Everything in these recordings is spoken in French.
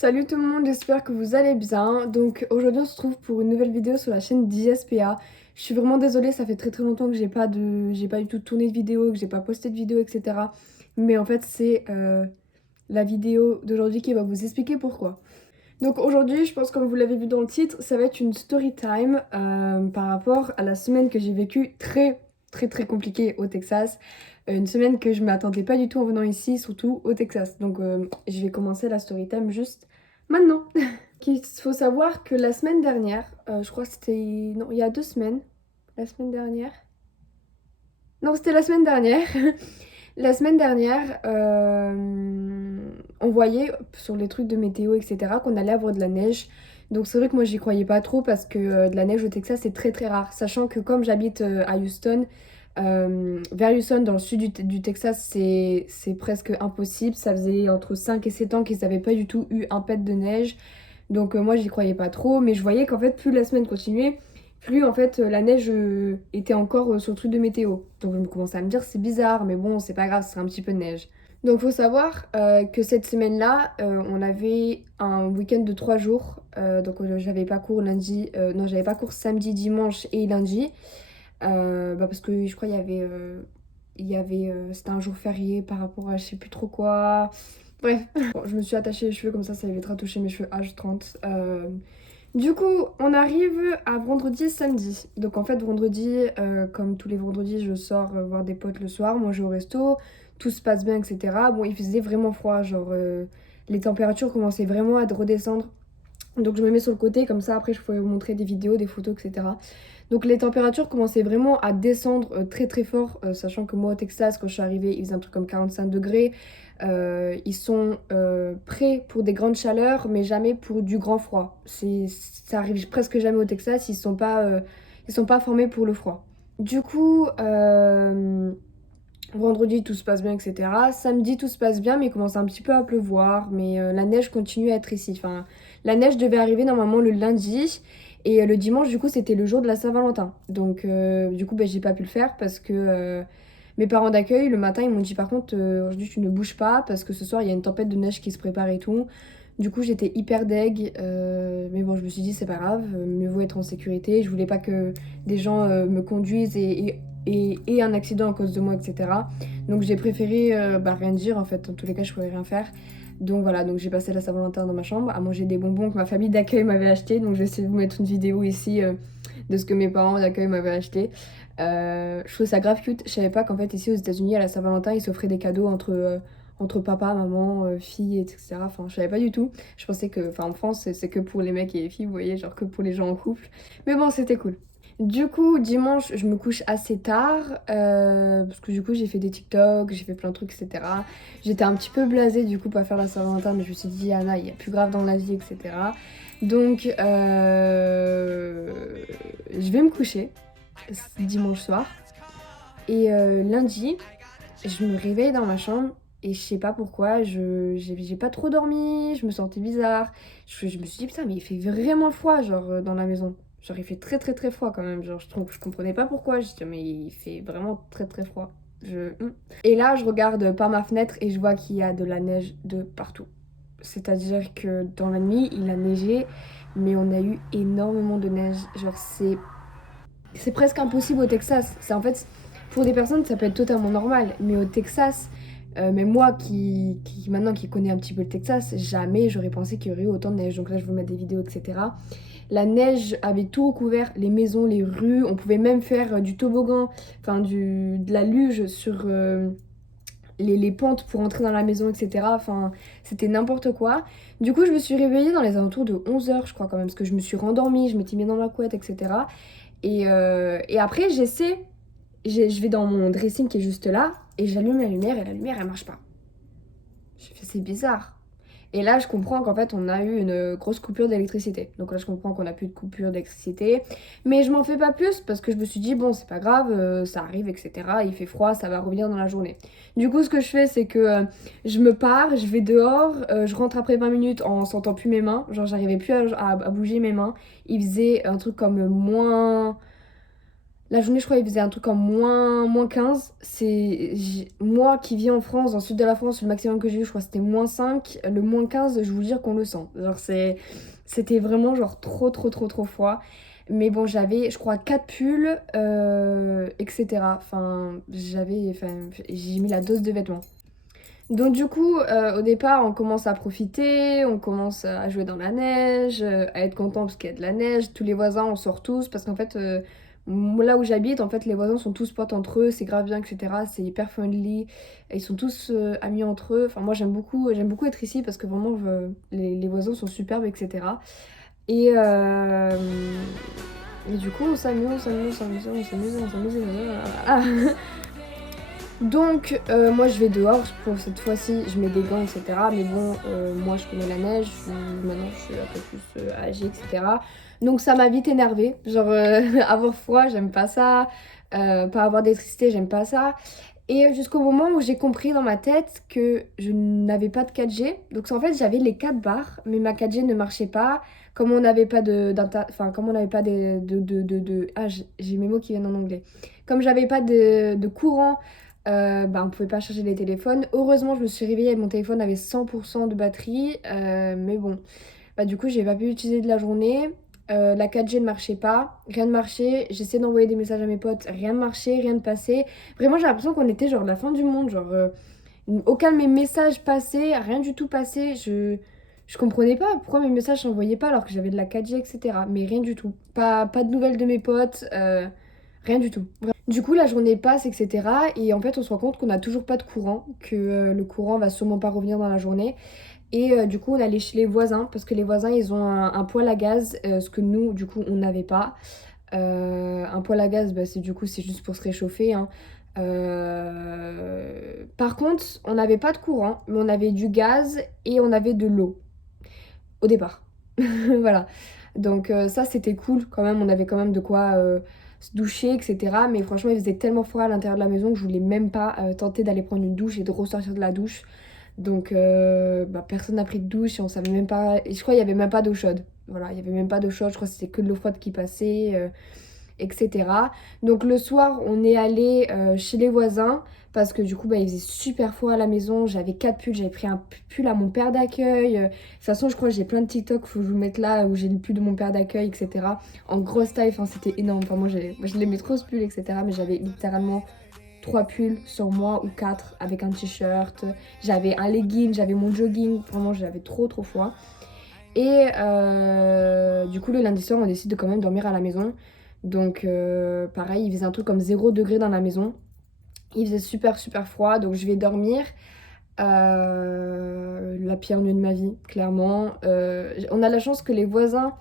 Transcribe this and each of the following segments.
Salut tout le monde, j'espère que vous allez bien. Donc aujourd'hui on se retrouve pour une nouvelle vidéo sur la chaîne d'ISPA. Je suis vraiment désolée, ça fait très longtemps que j'ai pas du tout tourné de vidéo, que j'ai pas posté de vidéo, etc. Mais en fait c'est la vidéo d'aujourd'hui qui va vous expliquer pourquoi. Donc aujourd'hui, je pense comme vous l'avez vu dans le titre, ça va être une story time par rapport à la semaine que j'ai vécue très compliquée au Texas. Une semaine que je m'attendais pas du tout en venant ici, surtout au Texas. Donc je vais commencer la story time juste maintenant. Il faut savoir que la semaine dernière, je crois que c'était... Non, il y a 2 semaines. La semaine dernière. Non, c'était la semaine dernière. La semaine dernière, on voyait sur les trucs de météo, etc., qu'on allait avoir de la neige. Donc c'est vrai que moi j'y croyais pas trop parce que de la neige au Texas c'est très rare. Sachant que comme j'habite à Houston, vers Houston dans le sud du Texas c'est presque impossible. Ça faisait entre 5 et 7 ans qu'ils n'avaient pas du tout eu un pet de neige. Donc moi j'y croyais pas trop. Mais je voyais qu'en fait plus la semaine continuait, plus en fait la neige était encore sur le truc de météo. Donc je me commençais à me dire c'est bizarre, mais bon c'est pas grave, ce sera un petit peu de neige. Donc faut savoir que cette semaine-là, on avait un week-end de 3 jours. Donc j'avais pas cours lundi, non j'avais pas cours samedi, dimanche et lundi. Parce que je crois c'était un jour férié par rapport à je sais plus trop quoi. Bref, bon, je me suis attachée les cheveux comme ça évitera de toucher mes cheveux H30. Du coup, on arrive à vendredi et samedi. Donc en fait, vendredi, comme tous les vendredis, je sors voir des potes le soir, manger au resto, tout se passe bien, etc. Bon, il faisait vraiment froid, genre les températures commençaient vraiment à redescendre. Donc je me mets sur le côté, comme ça après je pourrais vous montrer des vidéos, des photos, etc. Donc les températures commençaient vraiment à descendre très fort, sachant que moi au Texas, quand je suis arrivée, il faisait un truc comme 45 degrés. Ils sont prêts pour des grandes chaleurs, mais jamais pour du grand froid. Ça arrive presque jamais au Texas, ils sont pas formés pour le froid. Du coup, vendredi tout se passe bien, etc. Samedi tout se passe bien, mais il commence un petit peu à pleuvoir, mais la neige continue à être ici. Enfin, la neige devait arriver normalement le lundi. Et le dimanche, du coup, c'était le jour de la Saint-Valentin. Donc, du coup, j'ai pas pu le faire parce que mes parents d'accueil, le matin, ils m'ont dit par contre, aujourd'hui, tu ne bouges pas parce que ce soir, il y a une tempête de neige qui se prépare et tout. Du coup, j'étais hyper deg. Mais bon, je me suis dit, c'est pas grave, mieux vaut être en sécurité. Je voulais pas que des gens me conduisent et un accident à cause de moi, etc. Donc, j'ai préféré rien dire en fait. Dans tous les cas, je pouvais rien faire. Donc voilà, donc j'ai passé la Saint-Valentin dans ma chambre à manger des bonbons que ma famille d'accueil m'avait acheté. Donc je vais essayer de vous mettre une vidéo ici de ce que mes parents d'accueil m'avaient acheté. Je trouve ça grave cute. Je savais pas qu'en fait ici aux États-Unis à la Saint-Valentin ils s'offraient des cadeaux entre papa, maman, filles, etc. Enfin je savais pas du tout. Je pensais que, enfin en France c'est que pour les mecs et les filles, vous voyez, genre que pour les gens en couple. Mais bon c'était cool. Du coup, dimanche, je me couche assez tard parce que du coup, j'ai fait des TikTok, j'ai fait plein de trucs, etc. J'étais un petit peu blasée du coup pas faire la Saint-Valentin, mais je me suis dit, Anna, il y a plus grave dans la vie, etc. Donc, je vais me coucher dimanche soir. Et lundi, je me réveille dans ma chambre et je sais pas pourquoi, j'ai pas trop dormi, je me sentais bizarre. Je me suis dit, putain, mais il fait vraiment froid, genre, dans la maison. Genre, il fait très froid quand même. Genre, je comprenais pas pourquoi. Je dis, mais il fait vraiment très froid. Et là, je regarde par ma fenêtre et je vois qu'il y a de la neige de partout. C'est-à-dire que dans la nuit, il a neigé, mais on a eu énormément de neige. Genre, c'est presque impossible au Texas. C'est en fait, pour des personnes, ça peut être totalement normal. Mais au Texas, même moi qui maintenant qui connais un petit peu le Texas, jamais j'aurais pensé qu'il y aurait eu autant de neige. Donc là, je vous mets des vidéos, etc. La neige avait tout recouvert, les maisons, les rues. On pouvait même faire du toboggan, enfin de la luge sur les pentes pour entrer dans la maison, etc. Enfin, c'était n'importe quoi. Du coup, je me suis réveillée dans les alentours de 11 h, je crois quand même, parce que je me suis rendormie, je m'étais mis dans ma couette, etc. Et après, je vais dans mon dressing qui est juste là, et j'allume la lumière, et la lumière, elle marche pas. J'ai fait, c'est bizarre. Et là, je comprends qu'en fait, on a eu une grosse coupure d'électricité. Donc là, je comprends qu'on n'a plus de coupure d'électricité. Mais je m'en fais pas plus parce que je me suis dit, bon, c'est pas grave, ça arrive, etc. Il fait froid, ça va revenir dans la journée. Du coup, ce que je fais, c'est que je me pars, je vais dehors, je rentre après 20 minutes en sentant plus mes mains. Genre, j'arrivais plus à bouger mes mains. Il faisait un truc comme moins La journée, je crois, il faisait un truc comme moins 15. Moi qui vis en France, dans le sud de la France, le maximum que j'ai eu, je crois, c'était -5. Le -15, je vous jure qu'on le sent. Genre, c'était vraiment, genre, trop, trop, trop, trop froid. Mais bon, j'avais, je crois, 4 pulls, etc. Enfin, j'ai mis la dose de vêtements. Donc du coup, au départ, on commence à profiter, on commence à jouer dans la neige, à être content parce qu'il y a de la neige. Tous les voisins, on sort tous parce qu'en fait, là où j'habite, en fait, les voisins sont tous potes entre eux, c'est grave bien, etc. C'est hyper friendly. Ils sont tous amis entre eux. Enfin, moi, j'aime beaucoup être ici parce que vraiment, les voisins sont superbes, etc. Et, euh, et du coup, on s'amuse, on s'amuse, on s'amuse, on s'amuse, on s'amuse. Ah. Donc, moi je vais dehors, pour cette fois-ci je mets des gants, etc. Mais bon, moi je connais la neige, maintenant je suis un peu plus âgée, etc. Donc ça m'a vite énervée. Genre, avoir froid, j'aime pas ça. Pas avoir d'électricité, j'aime pas ça. Et jusqu'au moment où j'ai compris dans ma tête que je n'avais pas de 4G. Donc en fait, j'avais les 4 barres, mais ma 4G ne marchait pas. Comme on n'avait pas comme on n'avait pas Ah, j'ai mes mots qui viennent en anglais. Comme j'avais pas de courant, bah, on pouvait pas charger les téléphones. Heureusement, je me suis réveillée et mon téléphone avait 100% de batterie. Mais bon, bah, du coup, j'ai pas pu l'utiliser de la journée. La 4G ne marchait pas, rien ne marchait. J'essayais d'envoyer des messages à mes potes, rien ne marchait, rien ne passait. Vraiment, j'ai l'impression qu'on était genre la fin du monde. Genre, aucun de mes messages passaient, rien du tout passait. Je comprenais pas pourquoi mes messages s'envoyaient pas alors que j'avais de la 4G, etc. Mais rien du tout. Pas de nouvelles de mes potes, rien du tout. Du coup, la journée passe, etc. Et en fait, on se rend compte qu'on n'a toujours pas de courant, que le courant va sûrement pas revenir dans la journée. Et du coup, on allait chez les voisins, parce que les voisins, ils ont un poêle à gaz, ce que nous, du coup, on n'avait pas. Un poêle à gaz, bah, c'est juste pour se réchauffer, hein. Par contre, on n'avait pas de courant, mais on avait du gaz et on avait de l'eau, au départ. Voilà. Donc ça, c'était cool quand même. On avait quand même de quoi se doucher, etc. Mais franchement, il faisait tellement froid à l'intérieur de la maison que je voulais même pas tenter d'aller prendre une douche et de ressortir de la douche. Donc bah, personne n'a pris de douche et on savait même pas. Et je crois qu'il y avait même pas d'eau chaude. Voilà, il y avait même pas d'eau chaude. Je crois que c'était que de l'eau froide qui passait, etc. Donc le soir, on est allé chez les voisins parce que du coup, bah, il faisait super froid à la maison. J'avais 4 pulls, j'avais pris un pull à mon père d'accueil. De toute façon, je crois que j'ai plein de TikTok, faut que je vous mette là où j'ai le pull de mon père d'accueil, etc. En grosse taille, enfin, c'était énorme. Enfin, moi, je l'aimais trop ce pull, etc. Mais j'avais littéralement 3 pulls sur moi ou 4 avec un t-shirt. J'avais un legging, j'avais mon jogging. Vraiment, j'avais trop, trop froid. Et du coup, le lundi soir, on décide de quand même dormir à la maison. Donc, pareil, il faisait un truc comme 0 degré dans la maison. Il faisait super, super froid. Donc, je vais dormir. La pire nuit de ma vie, clairement. On a la chance que les voisins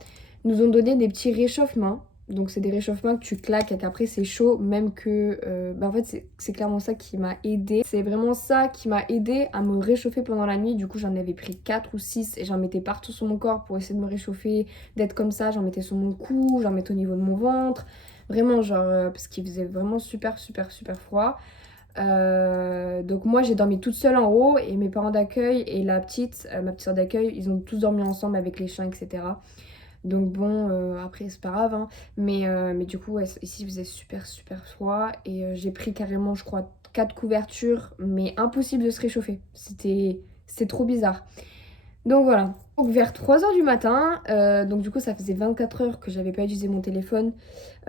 nous ont donné des petits réchauffements. Donc c'est des réchauffements que tu claques et qu'après c'est chaud, même que... en fait c'est clairement ça qui m'a aidé. C'est vraiment ça qui m'a aidé à me réchauffer pendant la nuit. Du coup j'en avais pris 4 ou 6 et j'en mettais partout sur mon corps pour essayer de me réchauffer, d'être comme ça. J'en mettais sur mon cou, j'en mettais au niveau de mon ventre. Vraiment genre, parce qu'il faisait vraiment super super super froid. Donc moi j'ai dormi toute seule en haut et mes parents d'accueil et ma petite soeur d'accueil, ils ont tous dormi ensemble avec les chiens, etc. Donc bon, après c'est pas grave, hein. Mais du coup ouais, ici il faisait super super froid et j'ai pris carrément je crois 4 couvertures, mais impossible de se réchauffer. C'était trop bizarre. Donc voilà. Donc vers 3 h du matin, donc du coup ça faisait 24 heures que j'avais pas utilisé mon téléphone.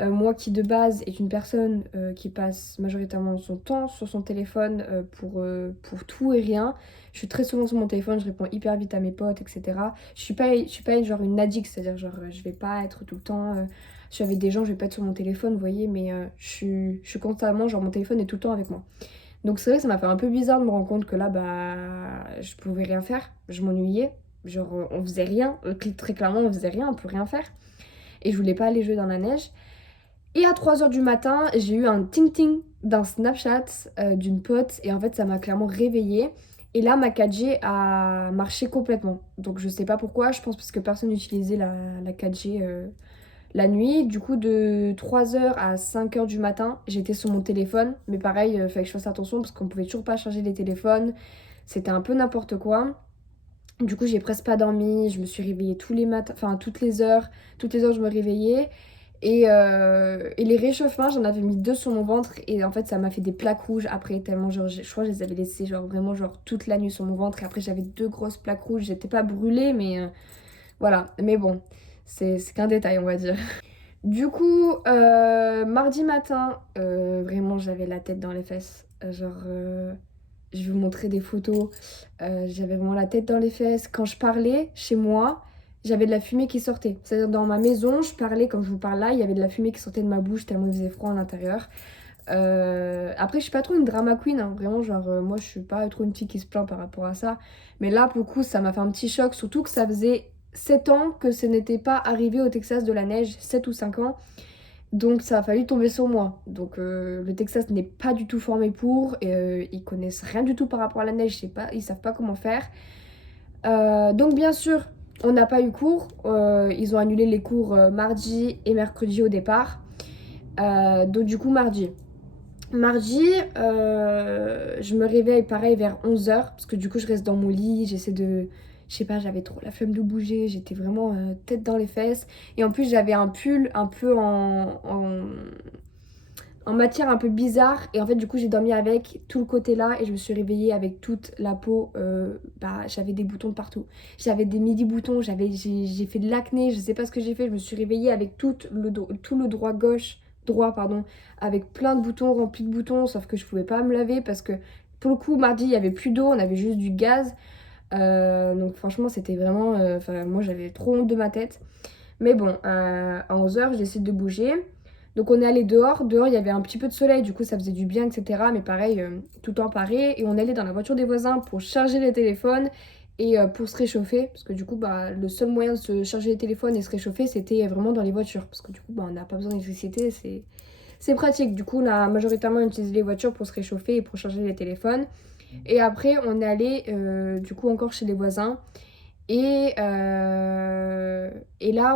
Moi qui de base est une personne qui passe majoritairement son temps sur son téléphone pour tout et rien. Je suis très souvent sur mon téléphone, je réponds hyper vite à mes potes, etc. Je suis pas genre une addict, c'est-à-dire genre je vais pas être tout le temps... je suis avec des gens, je vais pas être sur mon téléphone, vous voyez, mais je suis constamment, genre mon téléphone est tout le temps avec moi. Donc c'est vrai que ça m'a fait un peu bizarre de me rendre compte que là, bah, je pouvais rien faire, je m'ennuyais. Genre, on faisait rien, très clairement, on faisait rien, on peut rien faire. Et je voulais pas aller jouer dans la neige. Et à 3 h du matin, j'ai eu un ting-ting d'un Snapchat d'une pote. Et en fait, ça m'a clairement réveillée. Et là, ma 4G a marché complètement. Donc, je sais pas pourquoi. Je pense parce que personne n'utilisait la 4G la nuit. Du coup, de 3 h à 5 h du matin, j'étais sur mon téléphone. Mais pareil, il fallait que je fasse attention parce qu'on pouvait toujours pas charger les téléphones. C'était un peu n'importe quoi. Du coup, j'ai presque pas dormi. Je me suis réveillée tous les matins, enfin toutes les heures je me réveillais. Et les réchauffements, j'en avais mis 2 sur mon ventre et en fait ça m'a fait des plaques rouges après tellement genre je crois que je les avais laissées genre vraiment genre toute la nuit sur mon ventre et après j'avais 2 grosses plaques rouges, j'étais pas brûlée mais voilà, mais bon, c'est qu'un détail on va dire. Du coup, mardi matin, vraiment j'avais la tête dans les fesses, je vais vous montrer des photos. J'avais vraiment la tête dans les fesses. Quand je parlais chez moi, j'avais de la fumée qui sortait. C'est-à-dire dans ma maison, je parlais comme je vous parle là, il y avait de la fumée qui sortait de ma bouche tellement il faisait froid à l'intérieur. Après, je suis pas trop une drama queen, hein. Vraiment, moi je suis pas trop une fille qui se plaint par rapport à ça. Mais là, pour le coup, ça m'a fait un petit choc, surtout que ça faisait 7 ans que ce n'était pas arrivé au Texas de la neige, 7 ou 5 ans. Donc ça a fallu tomber sur moi. Donc le Texas n'est pas du tout formé pour. Et, ils connaissent rien du tout par rapport à la neige. Je sais pas, ils savent pas comment faire. Donc bien sûr, on n'a pas eu cours. Ils ont annulé les cours mardi et mercredi au départ. Donc du coup mardi. Mardi, je me réveille pareil vers 11 h parce que du coup je reste dans mon lit, j'essaie de... Je sais pas, j'avais trop la flemme de bouger, j'étais vraiment tête dans les fesses. Et en plus j'avais un pull un peu en matière un peu bizarre. Et en fait du coup j'ai dormi avec tout le côté là et je me suis réveillée avec toute la peau. J'avais des boutons de partout. J'avais des midi-boutons, j'ai fait de l'acné, je sais pas ce que j'ai fait. Je me suis réveillée avec tout le droit pardon, avec plein de boutons remplis de boutons, sauf que je pouvais pas me laver parce que pour le coup mardi il y avait plus d'eau, on avait juste du gaz. Donc franchement c'était vraiment... moi j'avais trop honte de ma tête. Mais bon, à 11 h je décide de bouger. Donc on est allé dehors. Dehors il y avait un petit peu de soleil, du coup ça faisait du bien, etc. Mais pareil, tout emparé. Et on est allé dans la voiture des voisins pour charger les téléphones et pour se réchauffer. Parce que du coup, le seul moyen de se charger les téléphones et se réchauffer, c'était vraiment dans les voitures. Parce que du coup, on n'a pas besoin d'électricité, c'est pratique. Du coup, on a majoritairement utilisé les voitures pour se réchauffer et pour charger les téléphones. Et après, on est allé du coup encore chez les voisins. Et là,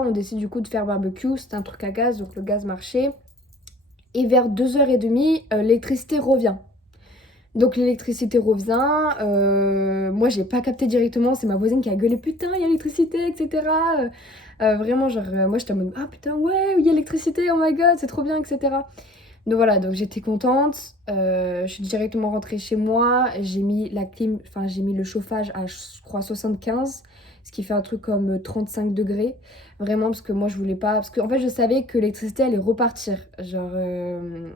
on décide du coup de faire barbecue. C'était un truc à gaz, donc le gaz marchait. Et vers 2 h 30, l'électricité revient. Donc l'électricité revient. Moi, j'ai pas capté directement. C'est ma voisine qui a gueulé putain, il y a l'électricité, etc. Vraiment, moi j'étais en mode ah putain, ouais, il y a l'électricité, oh my god, c'est trop bien, etc. Donc voilà, donc j'étais contente. Je suis directement rentrée chez moi. J'ai mis la clim, enfin j'ai mis le chauffage à je crois 75, ce qui fait un truc comme 35 degrés. Vraiment parce que moi je voulais pas, parce qu'en fait je savais que l'électricité allait repartir.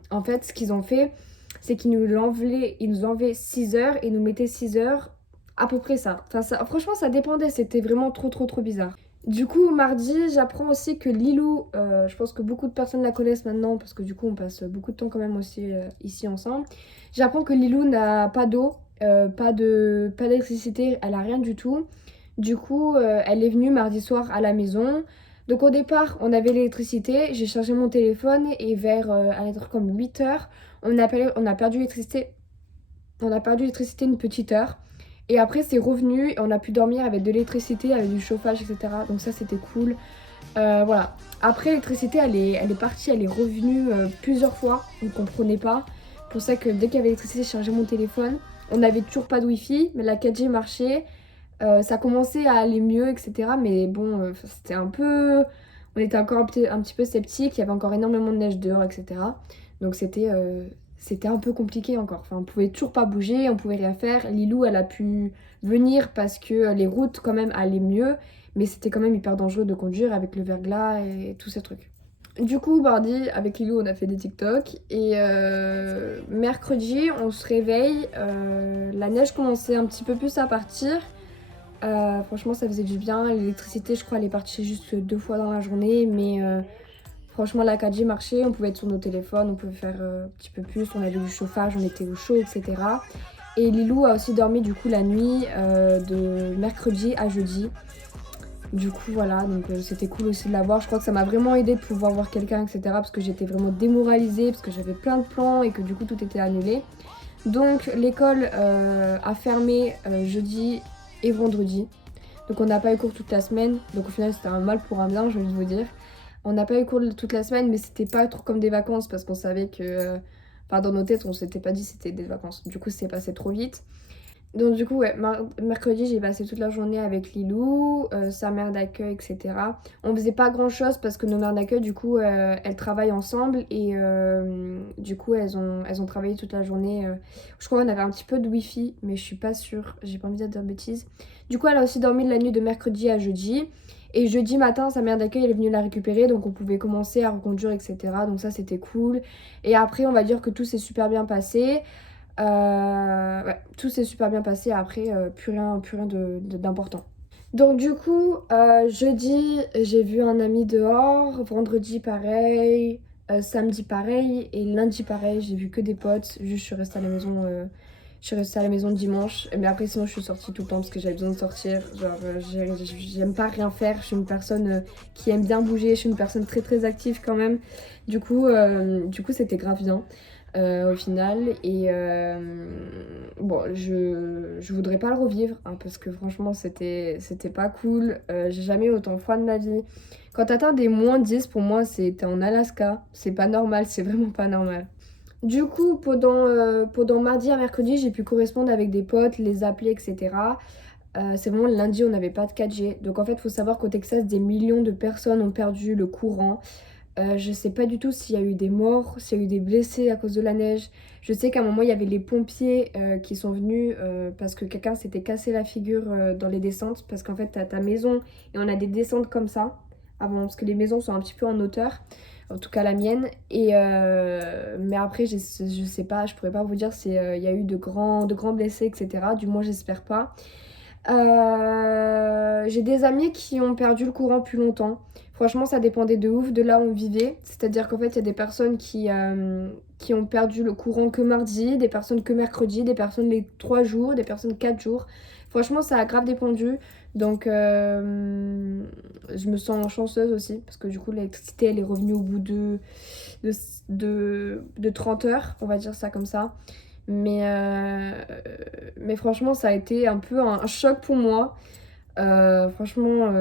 En fait ce qu'ils ont fait, c'est qu'ils nous enlevaient 6 heures et nous mettaient 6 heures à peu près ça. Enfin franchement ça dépendait, c'était vraiment trop bizarre. Du coup, mardi, j'apprends aussi que Lilou, je pense que beaucoup de personnes la connaissent maintenant parce que du coup, on passe beaucoup de temps quand même aussi ici ensemble. J'apprends que Lilou n'a pas d'eau, pas d'électricité, elle a rien du tout. Du coup, elle est venue mardi soir à la maison. Donc au départ, on avait l'électricité, j'ai chargé mon téléphone et vers à être comme 8 heures, on a perdu l'électricité. On a perdu l'électricité une petite heure. Et après, c'est revenu et on a pu dormir avec de l'électricité, avec du chauffage, etc. Donc ça, c'était cool. Voilà. Après, l'électricité, elle est partie, elle est revenue plusieurs fois. On ne comprenait pas. C'est pour ça que dès qu'il y avait l'électricité, je chargeais mon téléphone. On n'avait toujours pas de wifi, mais la 4G marchait. Ça commençait à aller mieux, etc. Mais bon, c'était un peu... On était encore un petit peu sceptiques. Il y avait encore énormément de neige dehors, etc. Donc c'était un peu compliqué encore. Enfin, on pouvait toujours pas bouger, on pouvait rien faire. Lilou, elle a pu venir parce que les routes quand même allaient mieux, mais c'était quand même hyper dangereux de conduire avec le verglas et tous ces trucs. Du coup, mardi, avec Lilou, on a fait des TikTok. Et mercredi, on se réveille. La neige commençait un petit peu plus à partir. Franchement, ça faisait du bien. L'électricité, je crois, elle est partie juste 2 fois dans la journée, mais... franchement, la 4G marchait, on pouvait être sur nos téléphones, on pouvait faire un petit peu plus, on avait du chauffage, on était au chaud, etc. Et Lilou a aussi dormi du coup la nuit de mercredi à jeudi. Du coup voilà, donc c'était cool aussi de la voir. Je crois que ça m'a vraiment aidé de pouvoir voir quelqu'un, etc. Parce que j'étais vraiment démoralisée, parce que j'avais plein de plans et que du coup tout était annulé. Donc l'école a fermé jeudi et vendredi. Donc on n'a pas eu cours toute la semaine. Donc au final c'était un mal pour un bien, j'ai envie de vous dire. On n'a pas eu cours toute la semaine, mais c'était pas trop comme des vacances parce qu'on savait que... Enfin, dans nos têtes, on s'était pas dit que c'était des vacances. Du coup, c'est passé trop vite. Donc du coup, ouais, mercredi, j'ai passé toute la journée avec Lilou, sa mère d'accueil, etc. On faisait pas grand-chose parce que nos mères d'accueil, du coup, elles travaillent ensemble et du coup, elles ont travaillé toute la journée. Je crois qu'on avait un petit peu de wifi, mais je suis pas sûre, j'ai pas envie de dire de bêtises. Du coup, elle a aussi dormi de la nuit de mercredi à jeudi. Et jeudi matin, sa mère d'accueil, elle est venue la récupérer, donc on pouvait commencer à reconduire, etc. Donc ça, c'était cool. Et après, on va dire que tout s'est super bien passé. Ouais, tout s'est super bien passé. Après, plus rien d'important. Donc du coup, jeudi, j'ai vu un ami dehors. Vendredi, pareil. Samedi, pareil. Et lundi, pareil. J'ai vu que des potes. Juste, je suis restée à la maison. Je suis restée à la maison dimanche. Mais après, sinon, je suis sortie tout le temps parce que j'avais besoin de sortir. Genre, j'aime pas rien faire. Je suis une personne qui aime bien bouger. Je suis une personne très très active quand même. Du coup, c'était grave bien. Au final. Et bon, je voudrais pas le revivre hein, parce que franchement, c'était pas cool. J'ai jamais eu autant froid de ma vie. Quand t'atteins des -10, pour moi, t'es en Alaska. C'est pas normal, c'est vraiment pas normal. Du coup, pendant mardi à mercredi, j'ai pu correspondre avec des potes, les appeler, etc. C'est vraiment le lundi, on n'avait pas de 4G. Donc en fait, il faut savoir qu'au Texas, des millions de personnes ont perdu le courant. Je sais pas du tout s'il y a eu des morts, s'il y a eu des blessés à cause de la neige. Je sais qu'à un moment, il y avait les pompiers qui sont venus parce que quelqu'un s'était cassé la figure dans les descentes. Parce qu'en fait, t'as ta maison et on a des descentes comme ça. Avant, parce que les maisons sont un petit peu en hauteur. En tout cas, la mienne. Mais après, je sais pas, je pourrais pas vous dire s'il y a eu de grands blessés, etc. Du moins, j'espère pas. J'ai des amis qui ont perdu le courant plus longtemps. Franchement, ça dépendait de ouf de là où on vivait. C'est-à-dire qu'en fait, il y a des personnes qui ont perdu le courant que mardi, des personnes que mercredi, des personnes les 3 jours, des personnes 4 jours. Franchement, ça a grave dépendu. Donc, je me sens chanceuse aussi. Parce que du coup, l'électricité, elle est revenue au bout de 30 heures, on va dire ça comme ça. Mais franchement, ça a été un peu un choc pour moi. Franchement,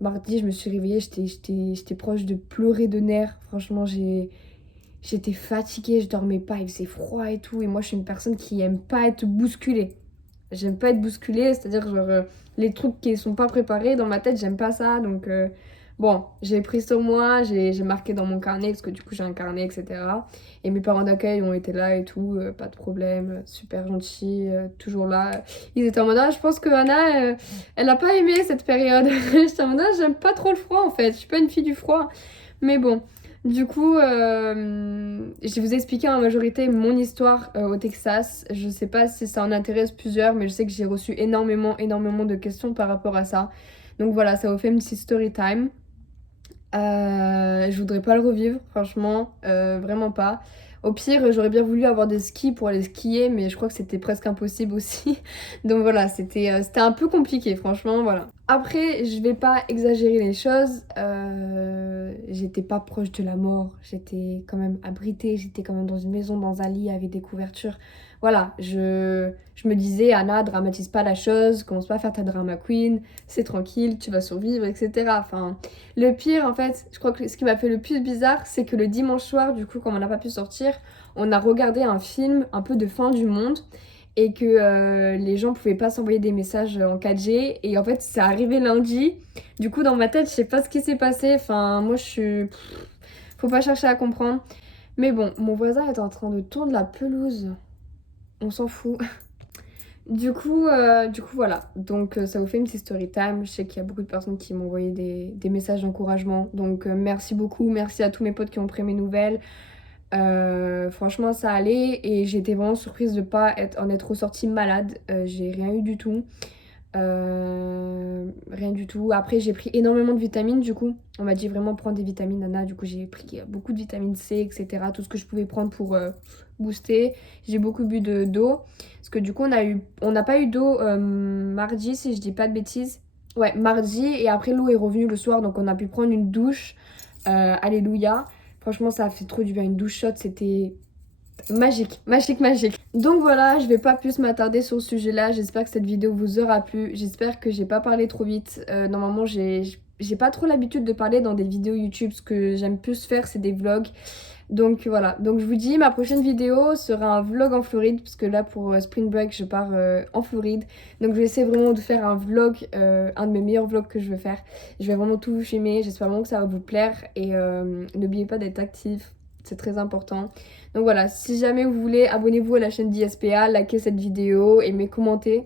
mardi, je me suis réveillée, j'étais proche de pleurer de nerfs. Franchement, j'étais fatiguée, je dormais pas, il faisait froid et tout. Et moi, je suis une personne qui aime pas être bousculée. J'aime pas être bousculée, c'est-à-dire genre les trucs qui sont pas préparés dans ma tête, j'aime pas ça. Donc bon, j'ai pris sur moi, j'ai marqué dans mon carnet parce que du coup j'ai un carnet, etc. Et mes parents d'accueil ont été là et tout, pas de problème, super gentils, toujours là. Ils étaient en mode ah, je pense que Anna, elle a pas aimé cette période. J'étais en mode ah, j'aime pas trop le froid en fait, je suis pas une fille du froid. Mais bon. Du coup, je vous ai expliqué en majorité mon histoire au Texas. Je sais pas si ça en intéresse plusieurs, mais je sais que j'ai reçu énormément de questions par rapport à ça. Donc voilà, ça vous fait une petite story time. Je voudrais pas le revivre, franchement, vraiment pas. Au pire, j'aurais bien voulu avoir des skis pour aller skier, mais je crois que c'était presque impossible aussi. Donc voilà, c'était un peu compliqué, franchement, voilà. Après, je vais pas exagérer les choses. J'étais pas proche de la mort, j'étais quand même abritée, j'étais quand même dans une maison, dans un lit avec des couvertures. Voilà, je me disais, Anna, dramatise pas la chose, commence pas à faire ta drama queen, c'est tranquille, tu vas survivre, etc. Enfin, le pire, en fait, je crois que ce qui m'a fait le plus bizarre, c'est que le dimanche soir, du coup, comme on n'a pas pu sortir, on a regardé un film un peu de fin du monde et que les gens pouvaient pas s'envoyer des messages en 4G. Et en fait, c'est arrivé lundi. Du coup, dans ma tête, je sais pas ce qui s'est passé. Enfin, moi, je suis... Faut pas chercher à comprendre. Mais bon, mon voisin est en train de tourner la pelouse. On s'en fout. Du coup, voilà. Donc, ça vous fait une petite story time. Je sais qu'il y a beaucoup de personnes qui m'ont envoyé des messages d'encouragement. Donc, merci beaucoup. Merci à tous mes potes qui ont pris mes nouvelles. Franchement, ça allait. Et j'étais vraiment surprise de ne pas en être ressortie malade. J'ai rien eu du tout. Rien du tout. Après, j'ai pris énormément de vitamines, du coup. On m'a dit vraiment prendre des vitamines, Nana. Du coup, j'ai pris beaucoup de vitamine C, etc. Tout ce que je pouvais prendre pour booster. J'ai beaucoup bu d'eau. Parce que du coup, on n'a pas eu d'eau mardi, si je dis pas de bêtises. Ouais, mardi. Et après, l'eau est revenue le soir. Donc, on a pu prendre une douche. Alléluia. Franchement, ça a fait trop du bien. Une douche chaude, c'était magique, magique, magique. Donc voilà, je vais pas plus m'attarder sur ce sujet-là. J'espère que cette vidéo vous aura plu. J'espère que j'ai pas parlé trop vite. Normalement, j'ai pas trop l'habitude de parler dans des vidéos YouTube. Ce que j'aime plus faire, c'est des vlogs. Donc voilà, donc je vous dis, ma prochaine vidéo sera un vlog en Floride, parce que là pour Spring Break je pars en Floride. Donc je vais essayer vraiment de faire un vlog, un de mes meilleurs vlogs que je veux faire. Je vais vraiment tout vous filmer, j'espère vraiment que ça va vous plaire. Et n'oubliez pas d'être actif, c'est très important. Donc voilà, si jamais vous voulez, abonnez-vous à la chaîne d'ISPA, likez cette vidéo et commentez,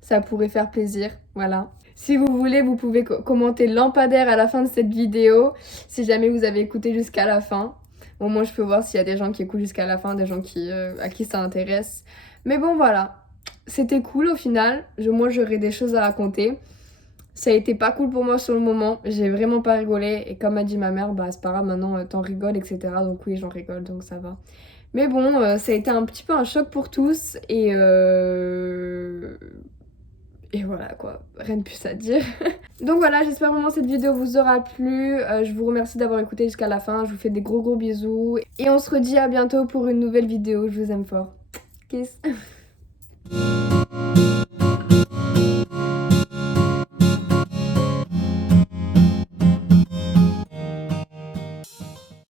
ça pourrait faire plaisir, voilà. Si vous voulez, vous pouvez commenter lampadaire à la fin de cette vidéo, si jamais vous avez écouté jusqu'à la fin. Au moins je peux voir s'il y a des gens qui écoutent jusqu'à la fin, des gens à qui ça intéresse. Mais bon voilà, c'était cool au final. Moi j'aurais des choses à raconter. Ça a été pas cool pour moi sur le moment, j'ai vraiment pas rigolé. Et comme a dit ma mère, bah c'est pas grave, maintenant t'en rigoles, etc. Donc oui, j'en rigole, donc ça va. Mais bon, ça a été un petit peu un choc pour tous. Et voilà quoi, rien de plus à dire. Donc voilà, j'espère vraiment que cette vidéo vous aura plu. Je vous remercie d'avoir écouté jusqu'à la fin. Je vous fais des gros bisous. Et on se redit à bientôt pour une nouvelle vidéo. Je vous aime fort. Kiss.